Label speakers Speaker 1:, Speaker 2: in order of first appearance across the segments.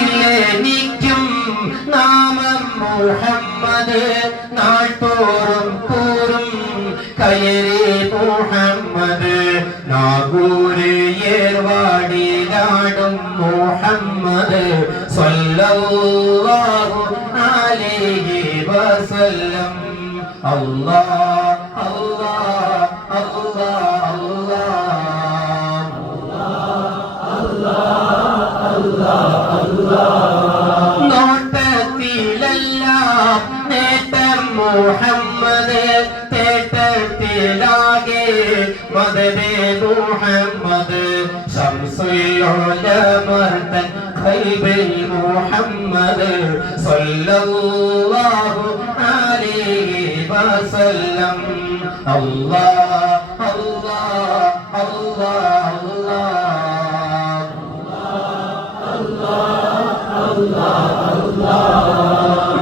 Speaker 1: നാട്ടിലെനിക്കും നാമം മുഹമ്മദ്. നാട്ടോറും കൂറും കയറി മുഹമ്മദ്. നാഗൂര് ഏർവാടിയിലാടും മുഹമ്മദ്. സ്വല്ലല്ലാഹു അലൈഹി വസല്ലം. അല്ലാഹ് നോട്ടത്തിലെല്ലാം നേട്ടം മുഹമ്മദ് തേട്ടത്തിലാകെ മദനെ മുഹമ്മദ്. ശംസുല്ലോലമർദ്ദൻ ഖൽബിൽ മുഹമ്മദ് സല്ലല്ലാഹു അലൈഹി വസല്ലം. അല്ലാഹ്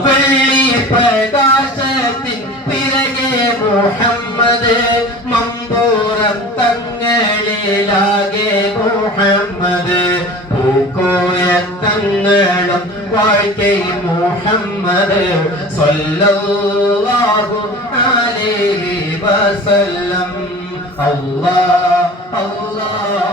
Speaker 1: വെള്ളി പ്രകാശത്തിൻ പിറകെ മുഹമ്മദ് മമ്പൂറം തങ്ങളിലാകെ മുഹമ്മദ് പൂക്കോയ തങ്ങളും വാഴ്ക്കൈ മുഹമ്മദ് സ്വല്ലല്ലാഹു അലൈഹി വസല്ലം. അല്ലാഹ് അല്ലാഹ്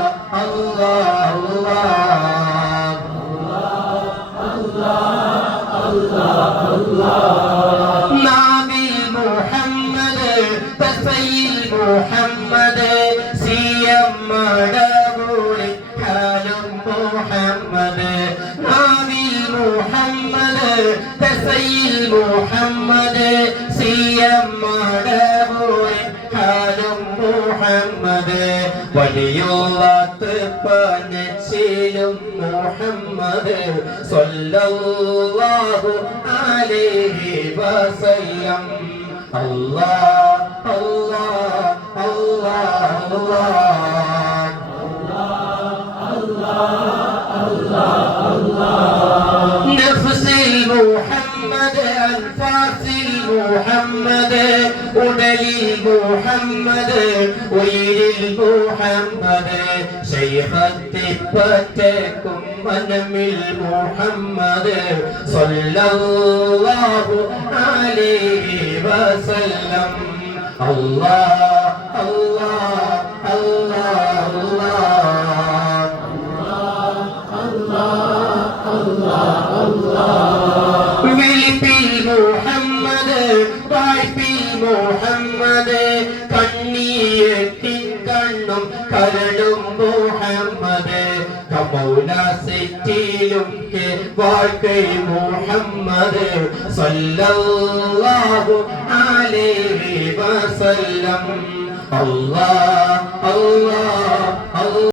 Speaker 1: മുഹമ്മദ് സി എം ഹാലും മുഹമ്മദ്. നാവിൽ മുഹമ്മദ് തസയിൽ മുഹമ്മദ് സിയം മടകൂളി ഹാലും മുഹമ്മദ്. വലിയോളത്ത് പനച്ചിലും മുഹമ്മദ് സ്വല്ലല്ലാഹു അലൈഹി വസല്ലം. അല്ലാഹ് അല്ലാഹ് അല്ലാഹ് നഫ്സിൽ മുഹമ്മദ് അൻഫാസിൽ മുഹമ്മദ് ഉടലിൽ മുഹമ്മദ് ഉയിരിൽ മുഹമ്മദ് ശൈഖത്തിപ്പറ്റക്കും മനമിൽ മുഹമ്മദ് വായ്പി മുഹമ്മദ് കണ്ണീയത്തിൻ കണ്ണും കരടും മുഹമ്മദ്. കമൗല സെറ്റിലും വാഴ്ക്കൈ മുഹമ്മദ്. സല്ലല്ലാഹു അലൈഹി വസല്ലം. അല്ലാഹ് അല്ലാഹ്.